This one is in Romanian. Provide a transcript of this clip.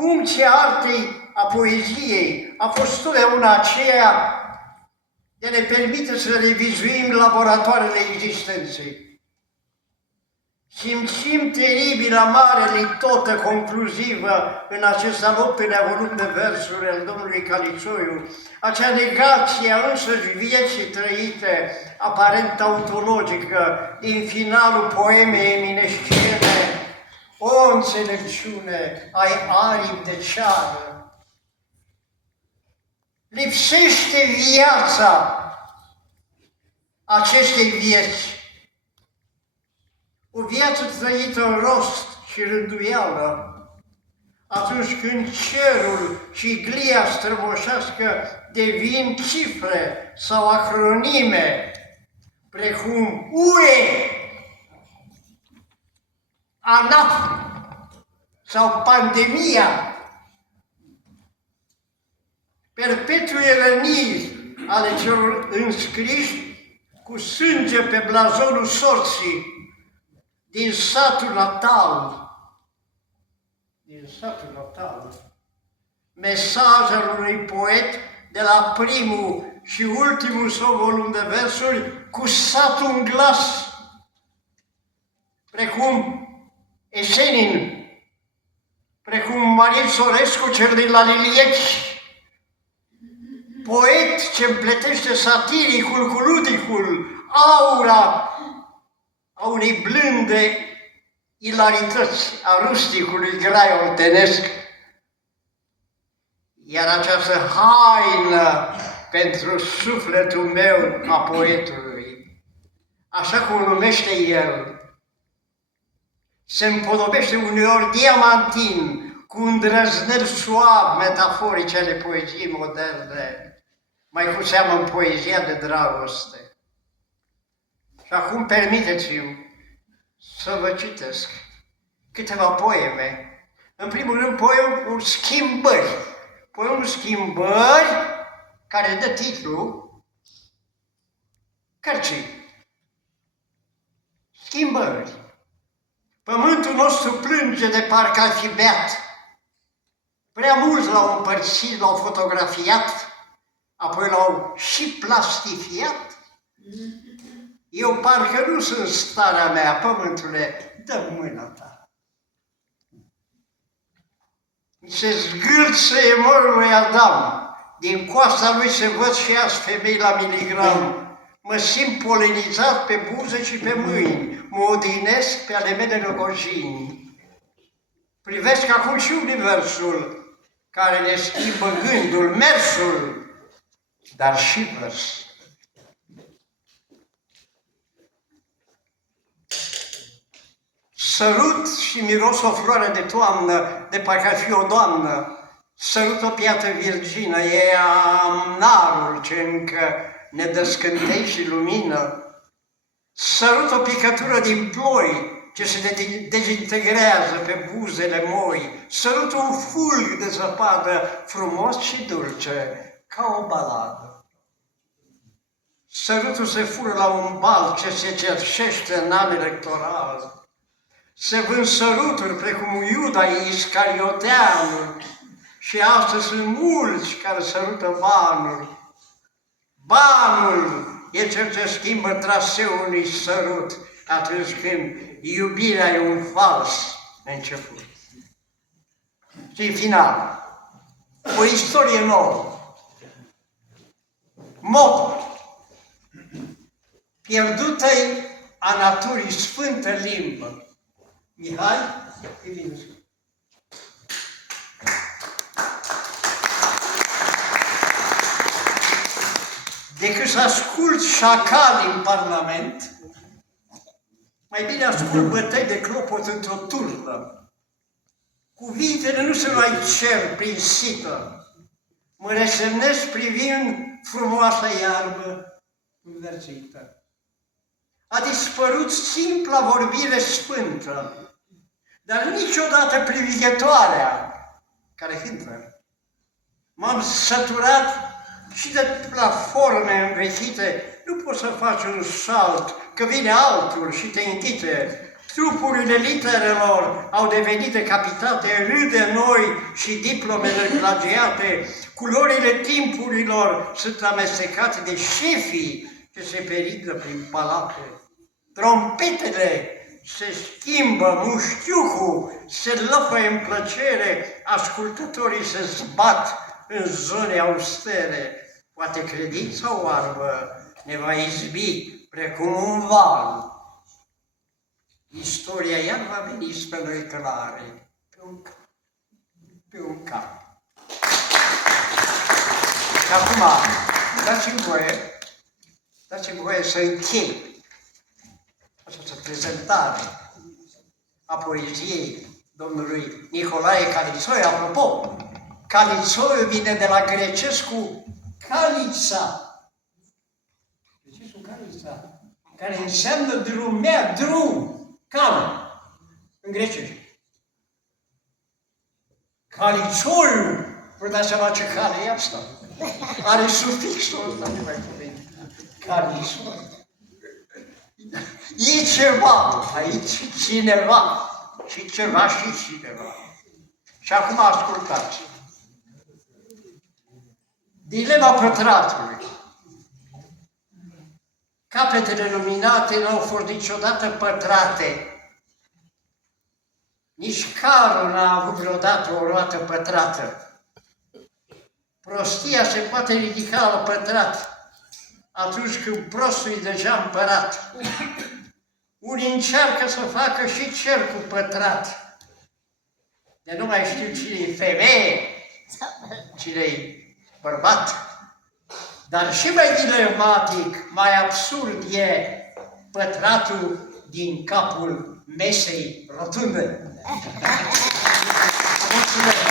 Funcția artei, a poeziei, a fost totdeauna aceea de a ne permite să revizuim laboratoarele existenței. Simțim teribila mare litotă concluzivă în acest al 8-lea volum de versuri al domnului Calițoiu, acea negație a însăși vieții trăite, aparent autologică, din finalul poemei eminescene, o înțelepciune ai aripi de ceară. Lipsește viața acestei vieți. O viață trăită în rost și rânduială, atunci când cerul și glia strămoșească devin cifre sau acronime, precum UE, ANAF sau pandemia, perpetue răniri ale celor înscriși cu sânge pe blazonul sorții din satul natal, mesaj al unui poet de la primul și ultimul său volum de versuri cu satul în glas, precum Esenin, precum Marin Sorescu cel din la Lilieci, poet ce împletește satiricul cu ludicul, aura a unei blânde ilarități a rusticului grai oltenesc, iar această haină pentru sufletul meu a poetului, așa cum o numește el, se împodobește uneori diamantin cu îndrăznări suav metaforice ale poeziei moderne, mai cu seamă în poezia de dragoste. Și acum permiteți-mi să vă citesc câteva poeme. În primul rând, poemul Schimbări. Poemul Schimbări, care dă titlul cărții. Schimbări. Pământul nostru plânge de parcă ar fi beat. Prea mulți l-au împărțit, l-au fotografiat, apoi l-au și plastifiat. Eu parcă nu sunt starea mea, pământule, dă mâna ta. Se zgârță emorul lui Adam, din coasta lui se văd și azi femei la miligram. Mă simt polenizat pe buze și pe mâini, mă odinesc pe ale mele răgojini. Privesc acum și universul, care ne schimbă gândul, mersul, dar și vers. Sărut și miros o floare de toamnă, de parcă ar fi o doamnă. Sărut o piatră virgină, e amnarul ce încă ne dă scântei și lumină. Sărut o picătură din ploi, ce se dezintegrează pe buzele moi. Sărut un fulg de zăpadă, frumos și dulce, ca o baladă. Sărutul se fură la un bal ce se cerșește în an electoral. Se vând săruturi precum Iuda Iscarioteanul și astăzi sunt mulți care sărută banul. Banul e cel ce schimbă traseul unui sărut atunci când iubirea e un fals început. Și în final, o istorie nouă. Motor. Pierdută-i a naturii sfântă limbă. Mihai, îi vine. Decât să ascult șacali în Parlament, mai bine ascult bătăi de clopot într-o turnă. Cuvintele nu se mai cer prin sită. Mă resemnez privind frumoasa iarbă înverzită. A dispărut simpla vorbire sfântă, dar niciodată privighetoarea care intră. M-am săturat și de platforme învechite. Nu poți să faci un salt, că vine altul și te înghite. Trupurile literelor au devenit decapitate, râd de noi și diplomele plagiate, culorile timpurilor sunt amestecate de șefii ce se peridă prin palate. Trompetele se schimbă, muștiucul se lăfăie în plăcere, ascultătorii se zbat în zone austere. Poate credința oarbă ne va izbi precum un val. Istoria iar va veni spre noi călare, pe un cap. Și acum, dați-mi voie să închei această prezentare a poeziei domnului Nicolae Calițoi. Apropo, Calițoi vine de la grecescul Calița. Calița, care înseamnă drumea, drum, cal, în grecește. Calițoiul, vă dați seama ce cale e asta? Are sufixul ăsta de mai cuvinte. Calițoi. E ceva aici, cineva, și ceva și cineva. Și acum ascultați. Dilema pătratului. Capetele luminate nu au fost niciodată pătrate. Nici carul n-a avut vreodată o roată pătrată. Prostia se poate ridica la pătrat atunci când prostul e deja împărat. Unii încearcă să facă și cercul pătrat. De nu mai știu cine-i femeie, cine-i bărbat. Dar și mai dilematic, mai absurd e pătratul din capul mesei rotunde. Mulțumesc!